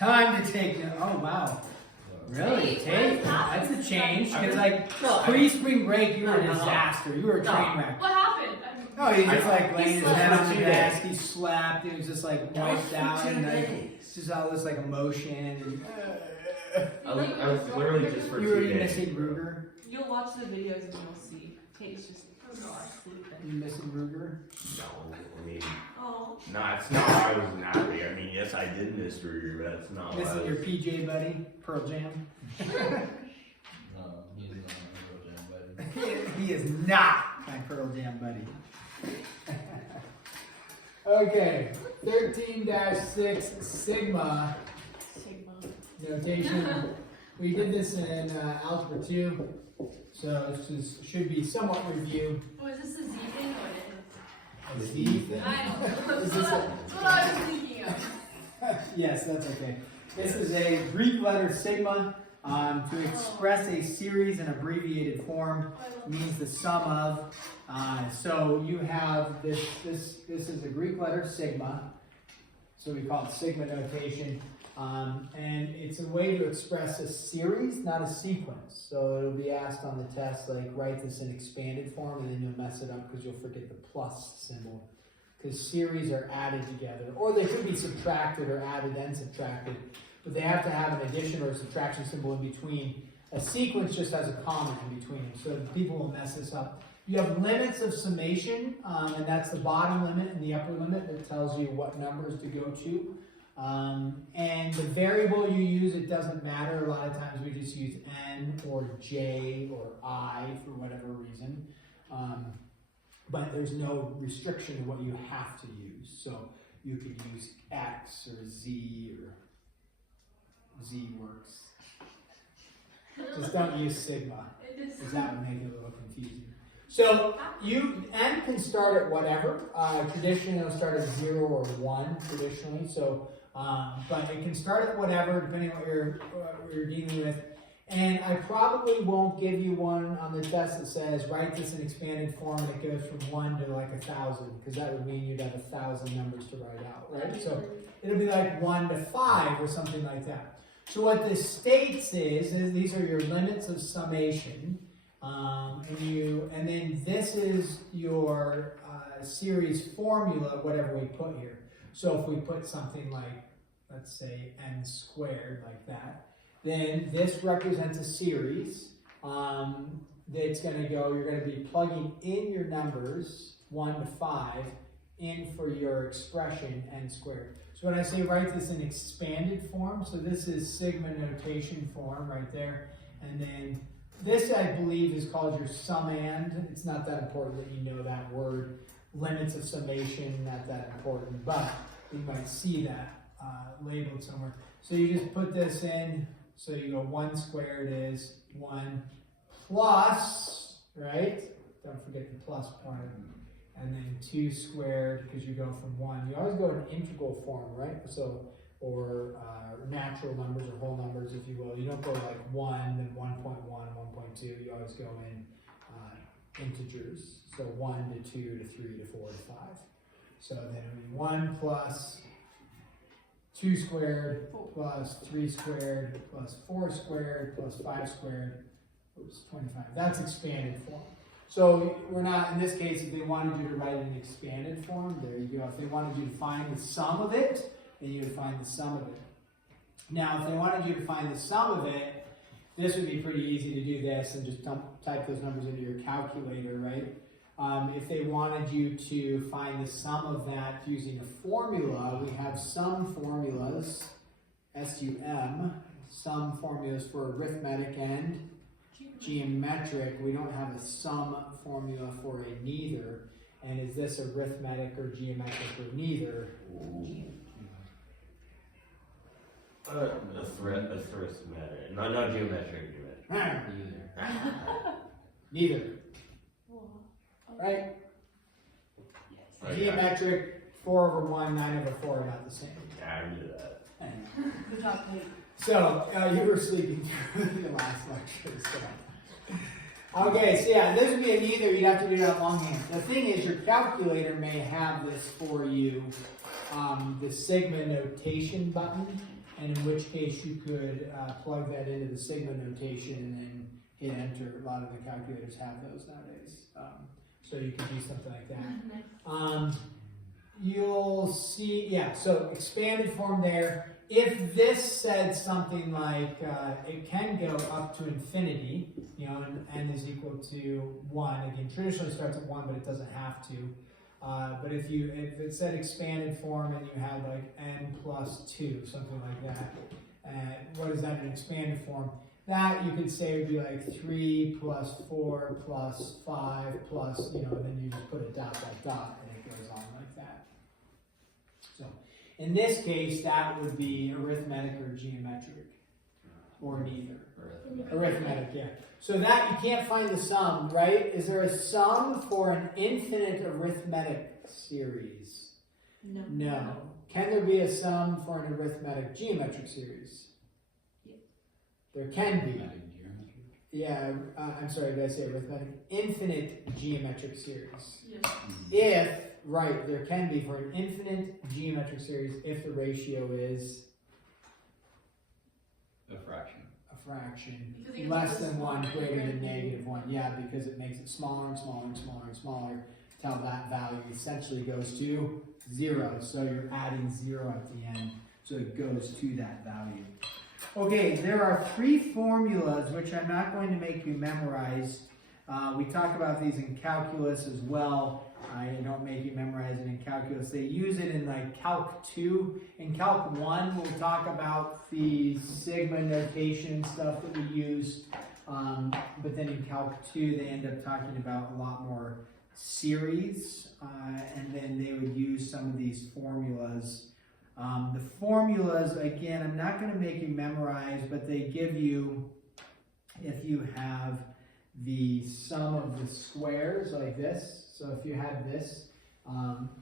Time to take it. Oh, wow. Really? Take? That's a change. Because, like, No, pre-spring break, you were a disaster. You were a train wreck. What happened? No, he just, like, laying his head on the Two desk. He slept. It was just, like, wiped out. And, like, days. just all this, like, emotion. I was literally just for You were 2 days. missing Ruger? You'll watch the videos and you'll see. Kate's just sleeping. You missing Ruger? No, I mean, Oh. no, it's not why I was happy. I mean, yes, I did miss Ruger, but that's not why I Missing was. your PJ buddy, Pearl Jam? No, he's not my Pearl Jam buddy. He is not my Pearl Jam buddy. Okay, 13-6 Sigma notation. We did this in Algebra 2, so this should be somewhat review. Oh, is this a Z thing or A Z thing? I don't know. Is That's this what I was thinking of. Yes, that's okay. This is a Greek letter sigma. To express a series in abbreviated form means the sum of. So you have this is a Greek letter sigma. So we call it sigma notation. And it's a way to express a series, not a sequence. So it'll be asked on the test, like, write this in expanded form, and then you'll mess it up because you'll forget the plus symbol. Because series are added together, or they could be subtracted or added and subtracted, but they have to have an addition or a subtraction symbol in between. A sequence just has a comma in between them, so people will mess this up. You have limits of summation, and that's the bottom limit and the upper limit that tells you what numbers to go to. And the variable you use, it doesn't matter. A lot of times we just use n or j or I for whatever reason. But there's no restriction to what you have to use. So you could use X or Z, or Z works. Just don't use sigma, because that would make it a little confusing. So n can start at whatever. Traditionally, it'll start at 0 or 1 traditionally. So, but it can start at whatever, depending on what you're dealing with. And I probably won't give you one on the test that says write this in expanded form and it goes from 1 to like 1,000, because that would mean you'd have 1,000 numbers to write out, right? So it'll be like 1 to 5 or something like that. So what this states is these are your limits of summation, and then this is your series formula, whatever we put here. So if we put something like, let's say, n squared like that, then this represents a series that's going to go, you're going to be plugging in your numbers, 1 to 5, in for your expression, n squared. So when I say write this in expanded form, so this is sigma notation form right there, and then this, I believe, is called your summand. It's not that important that you know that word. Limits of summation, not that important, but you might see that labeled somewhere. So you just put this in. So you go 1 squared is 1 plus, right? Don't forget the plus part. And then 2 squared, because you go from 1. You always go in integral form, right? So, or natural numbers or whole numbers, if you will. You don't go like 1, then 1.1, 1.2. You always go in integers. So 1 to 2 to 3 to 4 to 5. So then it would be 1 plus 2 squared plus 3 squared plus 4 squared plus 5 squared, oops, 25. That's expanded form. So we're not, in this case, if they wanted you to write it in expanded form, there you go. If they wanted you to find the sum of it, then you would find the sum of it. Now, if they wanted you to find the sum of it, this would be pretty easy to do this and just type those numbers into your calculator, right? If they wanted you to find the sum of that using a formula, we have some formulas, SUM, some formulas for arithmetic and geometric. We don't have a sum formula for a neither. And is this arithmetic or geometric or neither? Arithmetic. Not geometric. Neither. Right? Yes. Geometric, 4 over 1, 9 over 4 are not the same. Yeah, I knew that. Good job, Kate. So, you were sleeping through the last lecture. So. Okay, so yeah, this would be a neither. You'd have to do that longhand. The thing is, your calculator may have this for you, the sigma notation button, and in which case you could plug that into the sigma notation and then hit enter. A lot of the calculators have those nowadays. So you could do something like that. You'll see, yeah, so expanded form there. If this said something like, it can go up to infinity, you know, and n is equal to 1. Again, traditionally starts at 1, but it doesn't have to. But if it said expanded form and you had like n plus 2, something like that, what is that in expanded form? That you could say would be like 3 plus 4 plus 5 plus, you know, and then you just put a dot, dot, dot, and it goes on like that. So in this case, that would be arithmetic or geometric, or neither. Arithmetic, yeah. So that, you can't find the sum, right? Is there a sum for an infinite arithmetic series? No. No. Can there be a sum for an arithmetic geometric series? Yeah. There can be. Yeah, I'm sorry, did I say arithmetic? Infinite geometric series. Yes. If, right, there can be for an infinite geometric series if the ratio is A fraction. a fraction Because it gets less really than 1 small, greater right? than negative 1. Yeah, because it makes it smaller and smaller and smaller and smaller till that value essentially goes to 0. So you're adding 0 at the end. So it goes to that value. Okay, there are 3 formulas which I'm not going to make you memorize. We talk about these in calculus as well. I don't make you memorize it in calculus. They use it in like Calc 2. In Calc 1, we'll talk about the sigma notation stuff that we use. But then in Calc 2, they end up talking about a lot more series. And then they would use some of these formulas. The formulas, again, I'm not going to make you memorize, but they give you, if you have the sum of the squares like this. So if you had this,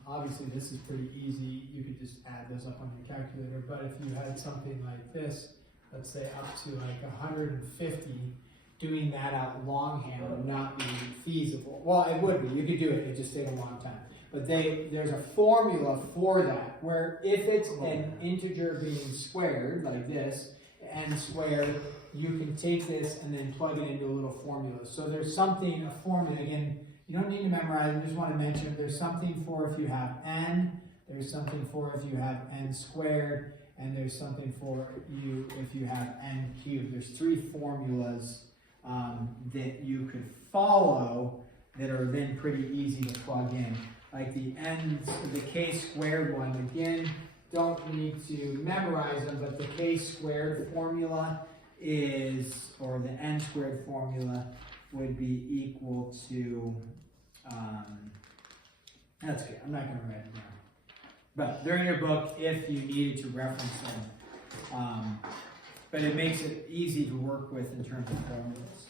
obviously this is pretty easy. You could just add those up on your calculator. But if you had something like this, let's say up to like 150, doing that out longhand would not be feasible. Well, it would be. You could do it. It just take a long time. But there's a formula for that, where if it's an integer being squared, like this, n squared, you can take this and then plug it into a little formula. So there's something, a formula, again, you don't need to memorize, I just want to mention there's something for if you have n, there's something for if you have n squared, and there's something for you if you have n cubed. There's 3 formulas that you could follow that are then pretty easy to plug in. Like the k squared one, again, don't need to memorize them, but the k squared formula is, or the n squared formula would be equal to, that's good, I'm not going to write it down. But they're in your book if you needed to reference them. But it makes it easy to work with in terms of formulas.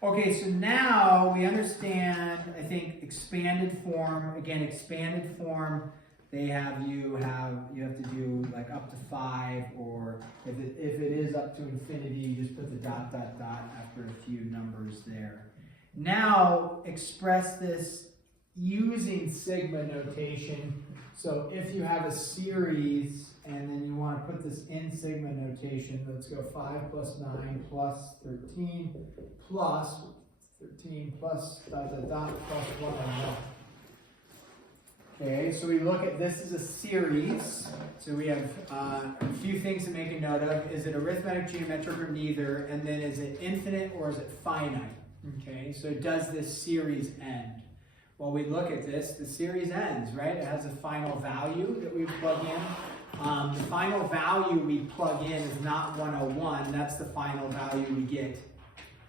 Okay, so now we understand, I think, expanded form. Again, expanded form, you have to do like up to 5, or if it is up to infinity, you just put the dot, dot, dot after a few numbers there. Now, express this using sigma notation. So if you have a series, and then you want to put this in sigma notation, let's go 5 plus 9 plus 13 plus dot, dot, dot, plus 1 and 1. Okay, so we look at this as a series. So we have a few things to make a note of. Is it arithmetic, geometric, or neither? And then is it infinite or is it finite? Okay, so does this series end? Well, we look at this, the series ends, right? It has a final value that we plug in. The final value we plug in is not 101. That's the final value we get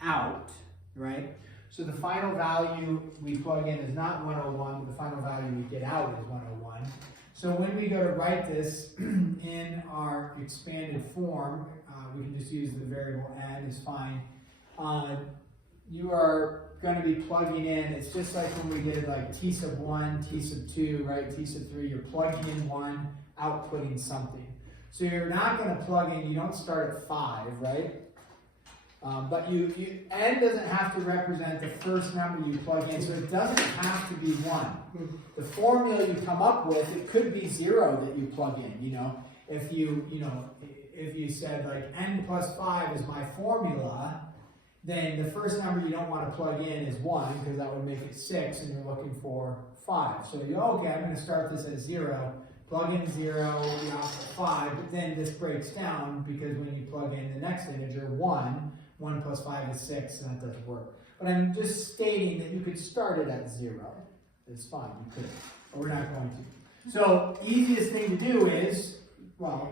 out, right? So the final value we plug in is not 101, but the final value we get out is 101. So when we go to write this in our expanded form, we can just use the variable n is fine. You are going to be plugging in, it's just like when we did like t sub 1, t sub 2, right? T sub 3, you're plugging in 1, outputting something. So you're not going to plug in, you don't start at 5, right? But n doesn't have to represent the first number you plug in, so it doesn't have to be 1. The formula you come up with, it could be 0 that you plug in, you know. If if you said like n plus 5 is my formula, then the first number you don't want to plug in is 1, because that would make it 6, and you're looking for 5. So you okay, I'm going to start this at 0, plug in 0, you have 5, but then this breaks down, because when you plug in the next integer, 1 plus 5 is 6, and that doesn't work. But I'm just stating that you could start it at 0. It's fine, you could, but we're not going to. So, easiest thing to do is, well,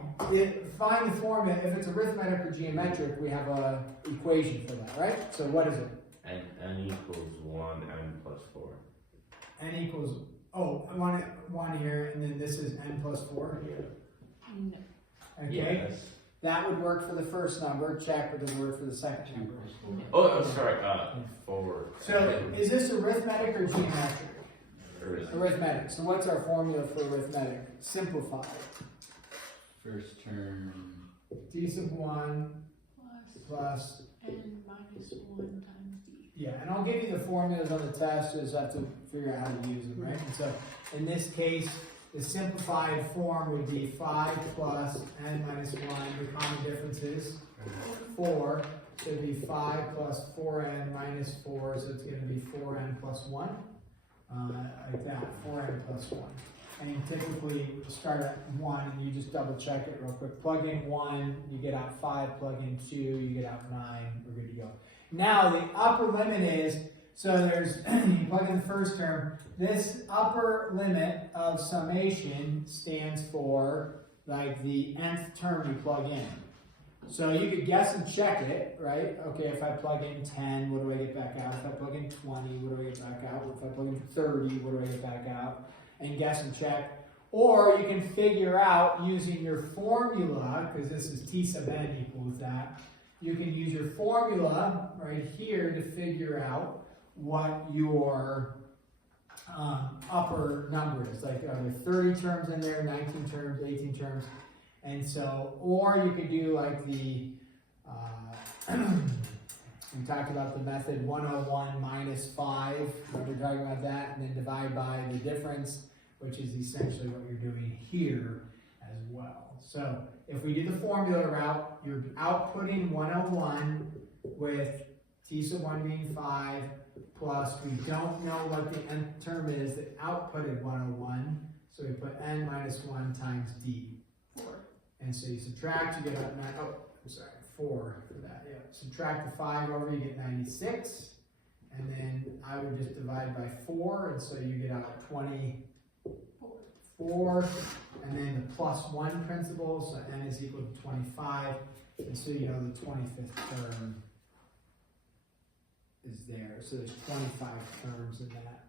find the formula. If it's arithmetic or geometric, we have a equation for that, right? So what is it? N equals 1, n plus 4. N equals, oh, I want 1 here, and then this is n plus 4 here. No. Okay, Yes. that would work for the first number, check, but doesn't work for the second number. Oh, sorry, 4. So, is this arithmetic or geometric? Arithmetic. Arithmetic. So what's our formula for arithmetic? Simplify. First term. D sub 1 Plus plus, n minus 1 times d. yeah, and I'll give you the formulas on the test, you just have to figure out how to use them, right? And so, in this case, the simplified form would be 5 plus n minus 1, the common difference is 4, so it'd be 5 plus 4n minus 4, so it's going to be 4n plus 1, like that, 4n plus 1. And you typically start at 1, and you just double check it real quick. Plug in 1, you get out 5, plug in 2, you get out 9, we're good to go. Now, the upper limit is, so there's, you plug in the first term, this upper limit of summation stands for, like, the nth term you plug in. So you could guess and check it, right? Okay, if I plug in 10, what do I get back out? If I plug in 20, what do I get back out? If I plug in 30, what do I get back out? And guess and check. Or you can figure out using your formula, because this is T sub n equals that. You can use your formula right here to figure out what your upper number is. Like, are there 30 terms in there, 19 terms, 18 terms? And so, or you could do like the, we talked about the method 101 minus 5, we're talking about that, and then divide by the difference, which is essentially what you're doing here as well. So, if we do the formula route, you're outputting 101 with t sub 1 being 5, plus we don't know what the nth term is that outputted 101, so we put n minus 1 times d. 4. And so you subtract, you get out 9, oh, I'm sorry, 4 for that, yeah. Subtract the 5 over, you get 96. And then I would just divide by 4, and so you get out 24. And then the plus 1 principle, so n is equal to 25. And so you know the 25th term is there. So there's 25 terms in that.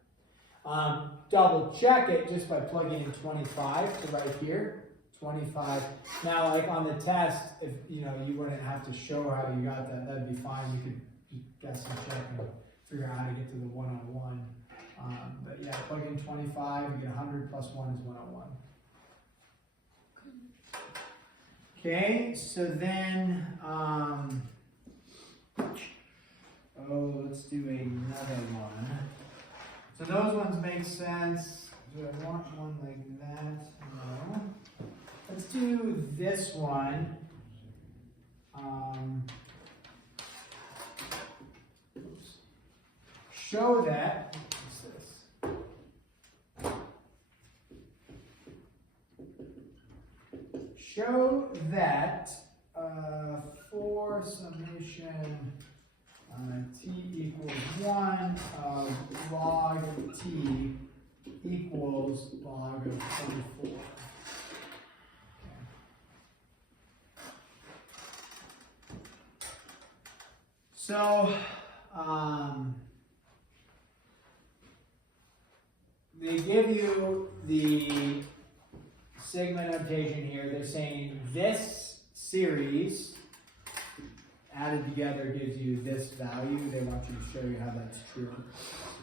Double check it just by plugging in 25 to right here. 25. Now, like on the test, if you know you wouldn't have to show how you got that, that'd be fine. You could just guess and check and figure out how to get to the 101. But yeah, plug in 25, you get 100 plus 1 is 101. Okay, so then, let's do another one. So those ones make sense. Do I want one like that? No. Let's do this one. Show that. What's this? Show that for summation t equals 1 of log t equals log of 24. So, they give you the sigma notation here. They're saying this series added together gives you this value. They want you to show you how that's true.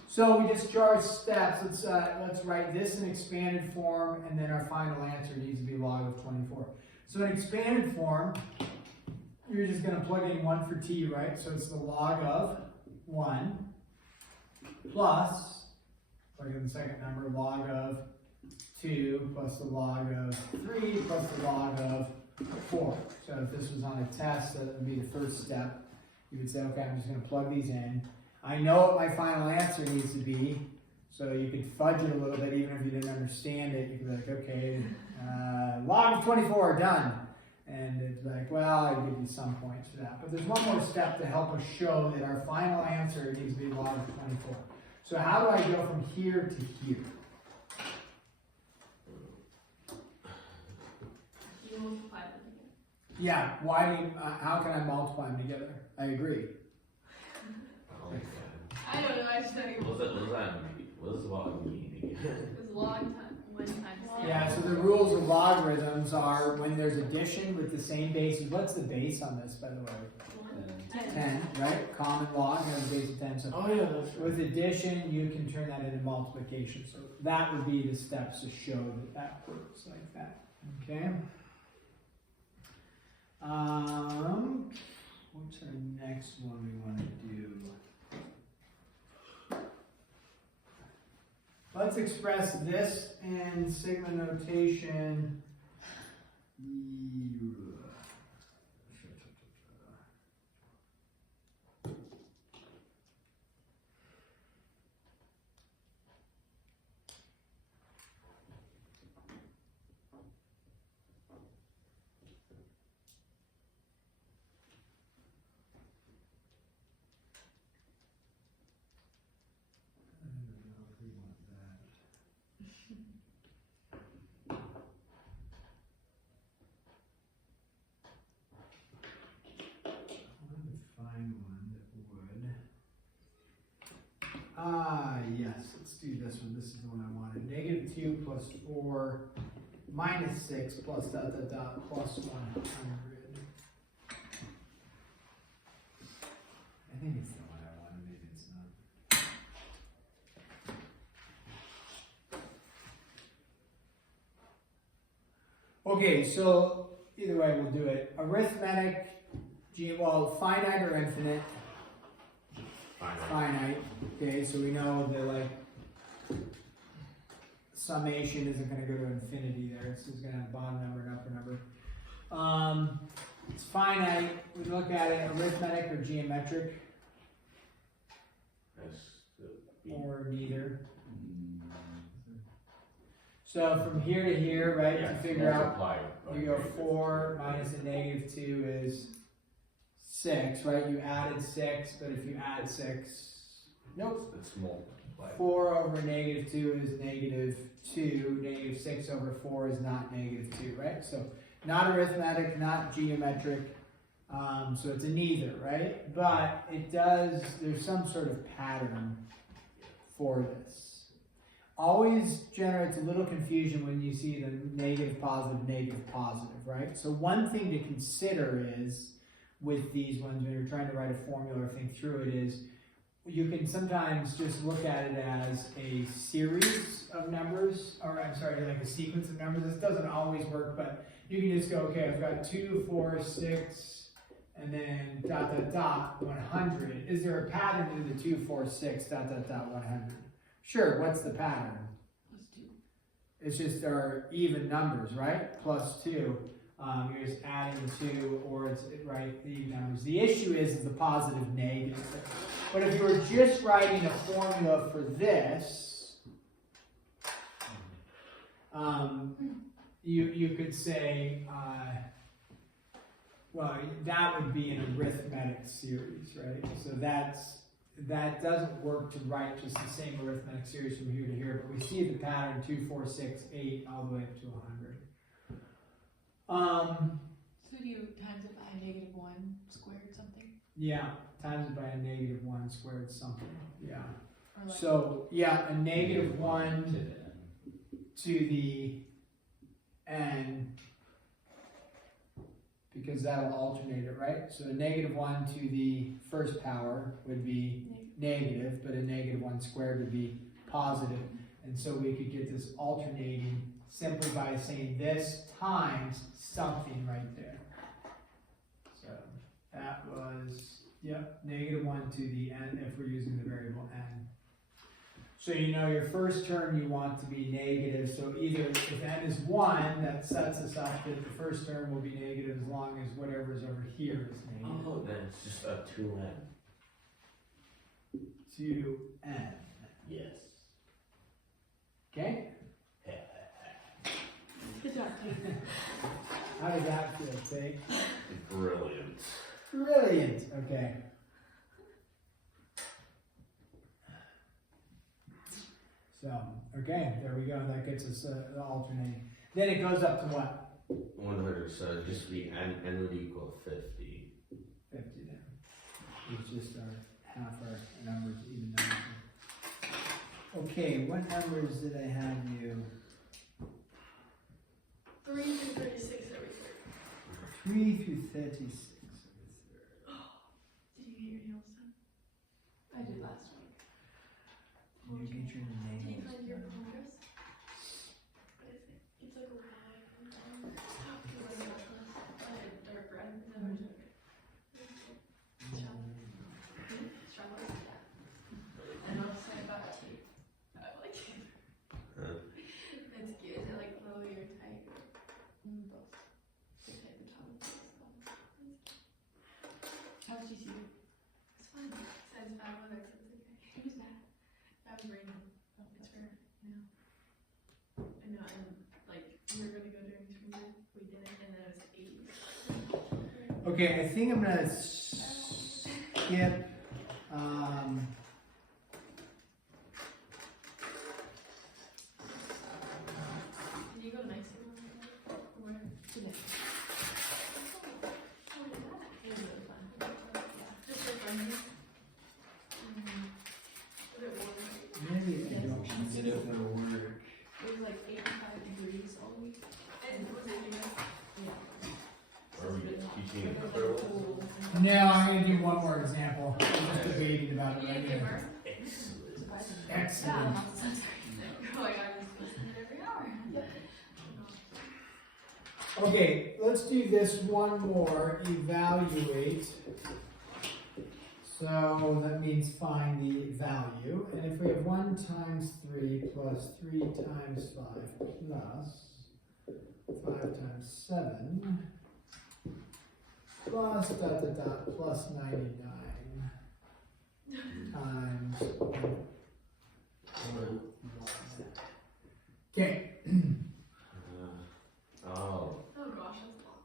So we just draw our steps. Let's write this in expanded form, and then our final answer needs to be log of 24. So in expanded form, you're just going to plug in 1 for t, right? So it's the log of 1 plus, plug in the second number, log of 2 plus the log of 3 plus the log of 4. So if this was on a test, that would be the first step. You would say, okay, I'm just going to plug these in. I know what my final answer needs to be, so you could fudge it a little bit even if you didn't understand it. You could be like, okay, log of 24, done. And it's like, well, I'll give you some points for that. But there's one more step to help us show that our final answer needs to be log of 24. So how do I go from here to here? You multiply them together. Yeah, why do you, how can I multiply them together? I agree. I don't know, I just think What does log mean again? it's log time, 1 times. Yeah, so the rules of logarithms are when there's addition with the same bases. What's the base on this, by the way? 10, right? Common log has a base of 10. So Oh yeah, that's right. with addition, you can turn that into multiplication. So that would be the steps to show that that works like that. Okay. What's our next one we want to do? Let's express this in sigma notation. Yes, let's do this one. This is the one I wanted. Negative 2 plus 4 minus 6 plus dot dot dot plus 100. I think it's the one I wanted, maybe it's not. Okay, so either way we'll do it. Arithmetic, well, finite or infinite? Finite. Okay, so we know that like summation isn't going to go to infinity there. So it's going to have a bottom number and upper number. It's finite. We look at it arithmetic or geometric. Or neither. So from here to here, right, to figure out, you go 4 minus a negative 2 is 6, right? You added 6, but if you add 6, nope. It's multiplied. 4 over negative 2 is negative 2. Negative 6 over 4 is not negative 2, right? So not arithmetic, not geometric. So it's a neither, right? But it does, there's some sort of pattern for this. Always generates a little confusion when you see the negative, positive, right? So one thing to consider is, with these ones, when you're trying to write a formula or think through it, is you can sometimes just look at it as a series of numbers, or I'm sorry, like a sequence of numbers. This doesn't always work, but you can just go, okay, I've got 2, 4, 6, and then dot, dot, dot, 100. Is there a pattern in the 2, 4, 6, dot, dot, dot, 100? Sure, what's the pattern? +2. It's just our even numbers, right? Plus 2. You're just adding 2, or it's right, the even numbers. The issue is the positive negative. But if you were just writing a formula for this, you could say, well, that would be an arithmetic series, right? So that doesn't work to write just the same arithmetic series from here to here, but we see the pattern 2, 4, 6, 8, all the way up to 100. So do you times it by a -1 squared something? Yeah, times it by a -1 squared something. Yeah. Or like So yeah, a -1 to the n, because that'll alternate it, right? So a -1 to the first power would be negative, but a -1 squared would be positive. And so we could get this alternating simply by saying this times something right there. So that was, yep, -1 to the n if we're using the variable n. So you know your first term you want to be negative, so either if n is 1, that sets us up that the first term will be negative as long as whatever's over here is negative. Oh, then it's just a 2n. 2n. Yes. Okay? Good job, Kate. How did that feel, say? Brilliant. Brilliant. Okay. So, okay, there we go. That gets us the alternating. Then it goes up to what? 100, so just be n would equal 50. 50 then. It's just our half our numbers, even numbers. Okay, what numbers did I have you? 3 through 36 every third. 3 through 36. Did you get your nails done? I did last week. Did you get your Did you nails find your done? progress? What is it? It's like a wide dark red. Is that what it is? Chocolate? Yeah. And I'll say about tape. I like it. Huh? It's cute. Is it like flowy or tight? Both. The type of top. How did you see it? It's fine. Size 5 on it, so it's okay. Who's that? That was random. It's fair. Yeah. I know, and like, we were gonna go during spring break, we didn't, and then it was 8. Okay, I think I'm gonna skip. Did you go nice or where? Today. How was that? It was really fun. Yeah. Just for fun. Was it warm? Maybe I don't. Get it for work. It was like 85 degrees all week. And was it, you know? Yeah. Are we teaching It was in like cool. No, I'm gonna do one more example. I'm just debating about it You right didn't give now. her? Surprisingly. Excellent. Oh my god, I'm supposed to do it every hour. Okay, let's do this one more. Evaluate. So that means find the value. And if we have 1 times 3 plus 3 times 5 plus 5 times 7 plus plus 99 times 1. Okay. Oh. Oh gosh, that's long.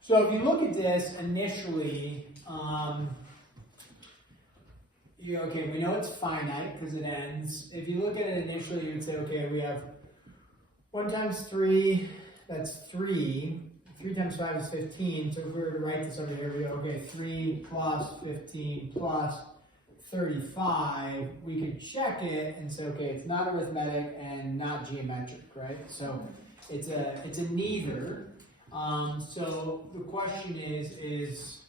So if you look at this initially, okay, we know it's finite because it ends. If you look at it initially, you would say, okay, we have 1 times 3, that's 3. 3 times 5 is 15. So if we were to write this over here, we go, okay, 3 plus 15 plus 35. We could check it and say, okay, it's not arithmetic and not geometric, right? So it's a neither. So the question is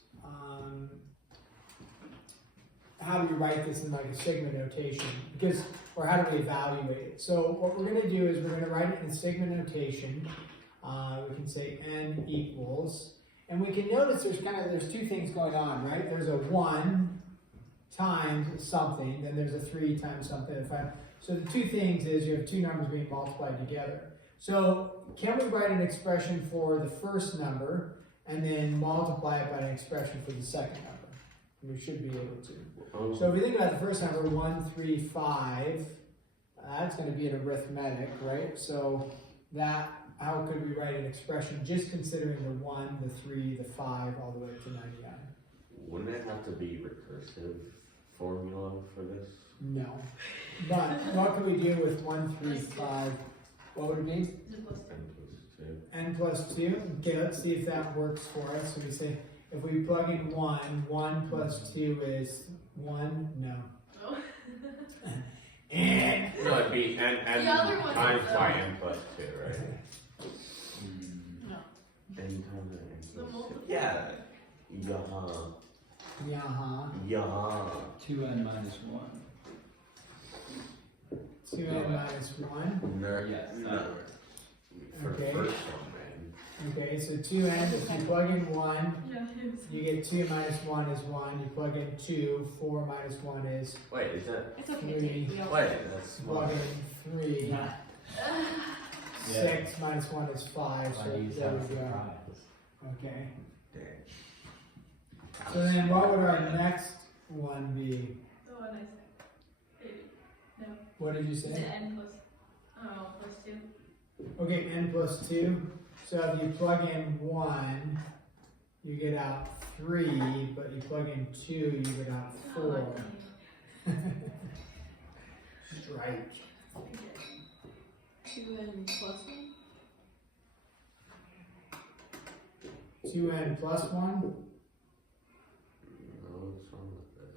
how do we write this in like a sigma notation? Because, or how do we evaluate it? So what we're going to do is we're going to write it in sigma notation. We can say n equals, and we can notice there's 2 things going on, right? There's a 1 times something, then there's a 3 times something, and 5. So the 2 things is you have 2 numbers being multiplied together. So can we write an expression for the first number and then multiply it by an expression for the second number? We should be able to. So if we think about the first number, 1, 3, 5, that's going to be an arithmetic, right? So that, how could we write an expression just considering the 1, the 3, the 5, all the way to 99? Wouldn't it have to be recursive formula for this? No. But what can we do with 1, 3, 5? What would it be? Is it plus N plus 2. N plus 2. Okay, let's see if that works for us. So we say, if we plug in 1 plus 2 is 1? No. Oh. And No, it'd be n The other one times is, by n plus 2, right? No. N times n The plus 2. multiple. Yeah. Yaha. Yaha. Yaha. 2n minus 1. 2n minus 1. No, Yes, no. that works. For Okay. the first one, man. Okay, so 2n, if you plug in 1, Yeah, it was. you get 2 minus 1 is 1. You plug in 2, 4 minus 1 is Wait, is that? It's okay, Three. Tate. We all- Wait, that's plug one. in 3. Yeah. 6 minus 1 is 5. Why So do you there have we go. surprise? Okay. Dang. So then what would our next one be? The one I said. Maybe. No. What did you Is it say? n plus, plus 2? Okay, n plus 2. So if you plug in 1, you get out 3, but you plug in 2, you get out 4. Strike. 2n plus 1? 2n plus 1. No, what's wrong with that?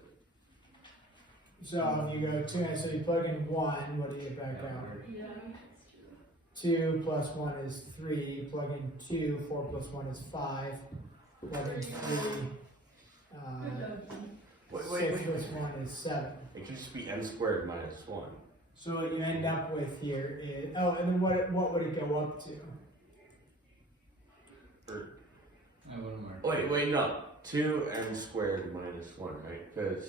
So if you go 2n, so you plug in 1, what do you get back out? Yeah. 2 plus 1 is 3. Plug in 2, 4 plus 1 is 5. Plug in 3. Wait, 6 plus 1 is 7. It could just be n squared minus 1. So what you end up with here is, oh, and then what would it go up to? I wouldn't mark. Wait, no. 2n squared minus 1, right? Because,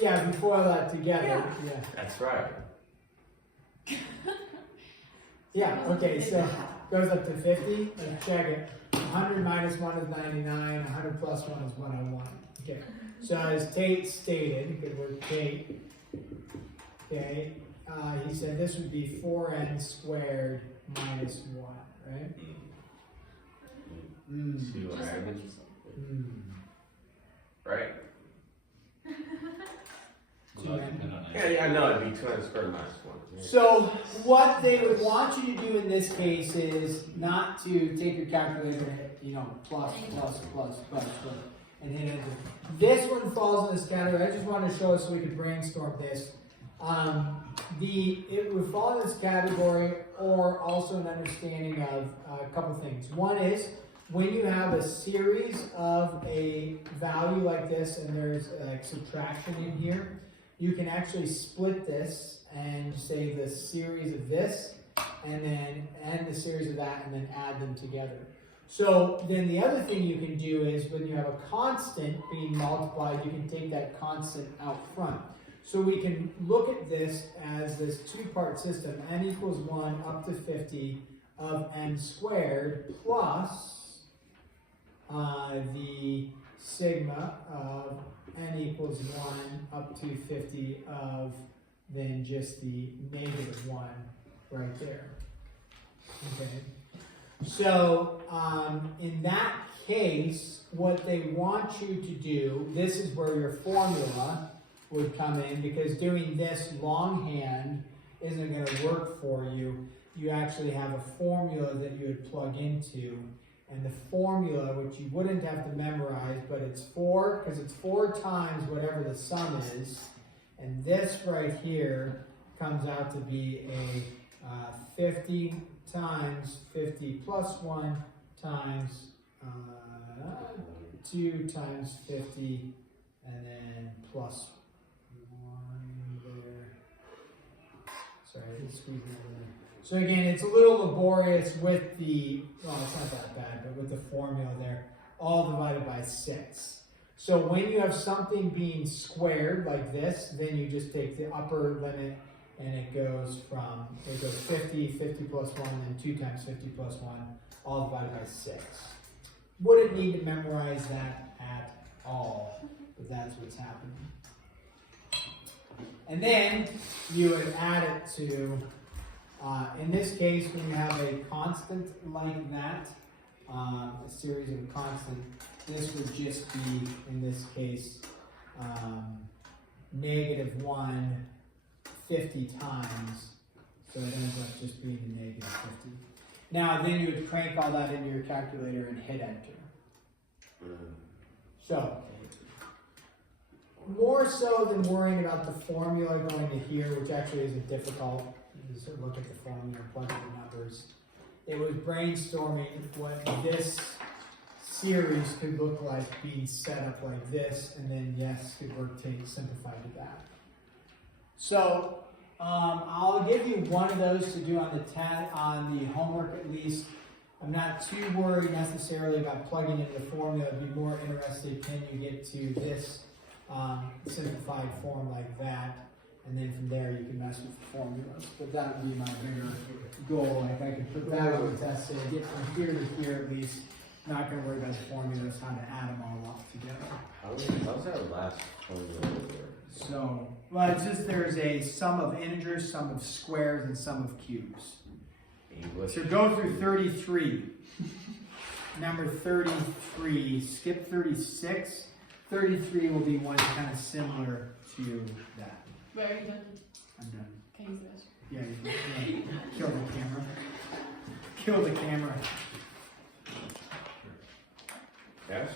Yeah, if you boil that together, yeah. that's right. Yeah, okay, so goes up to 50. Let's check it. 100 minus 1 is 99. 100 plus 1 is 101. Okay, so as Tate stated, good work, Tate. Okay, he said this would be 4n squared minus 1, right? Mm. 2 Just like what n, you said. Mm. right? Well, that depend on Yeah, no, it'd be 2n squared minus 1. Yeah. So what they would want you to do in this case is not to take your calculator and plus, and hit enter. This one falls in this category. I just wanted to show us so we could brainstorm this. It would fall in this category, or also an understanding of a couple things. One is when you have a series of a value like this, and there's like subtraction in here, you can actually split this and say the series of this, and the series of that, and then add them together. So then the other thing you can do is when you have a constant being multiplied, you can take that constant out front. So we can look at this as this two-part system, n equals 1 up to 50 of n squared plus the sigma of n equals 1 up to 50 of then just the negative 1 right there. Okay. So in that case, what they want you to do, this is where your formula would come in, because doing this longhand isn't going to work for you. You actually have a formula that you would plug into, and the formula, which you wouldn't have to memorize, but it's 4, because it's 4 times whatever the sum is, and this right here comes out to be a 50 times 50 plus 1 times 2 times 50, and then plus 1 there. Sorry, I didn't squeeze that in there. So again, it's a little laborious with the, well, it's not that bad, but with the formula there, all divided by 6. So when you have something being squared like this, then you just take the upper limit, and it goes 50, 50 plus 1, then 2 times 50 plus 1, all divided by 6. Wouldn't need to memorize that at all, but that's what's happening. And then you would add it to, in this case, when you have a constant like that, a series of constant, this would just be, in this case, negative 1 50 times, so it ends up just being a negative 50. Now, then you would crank all that into your calculator and hit enter. So, more so than worrying about the formula going to here, which actually isn't difficult, you just look at the formula, plug in the numbers. It was brainstorming what this series could look like being set up like this, and then yes, could work to simplify to that. So, I'll give you one of those to do on the homework at least. I'm not too worried necessarily about plugging into the formula. I'd be more interested, can you get to this simplified form like that? And then from there you can mess with the formulas. But that would be my bigger goal. Like I could put that on the test, say get from here to here at least. Not going to worry about the formulas, how to add them all up together. How's that last formula work? So, well, it's just there's a sum of integers, sum of squares, and sum of cubes. English. So go through 33. Number 33, skip 36. 33 will be one kind of similar to that. Very good. I'm done. Can you finish? Yeah, you can kill the camera. Kill the camera. Yes?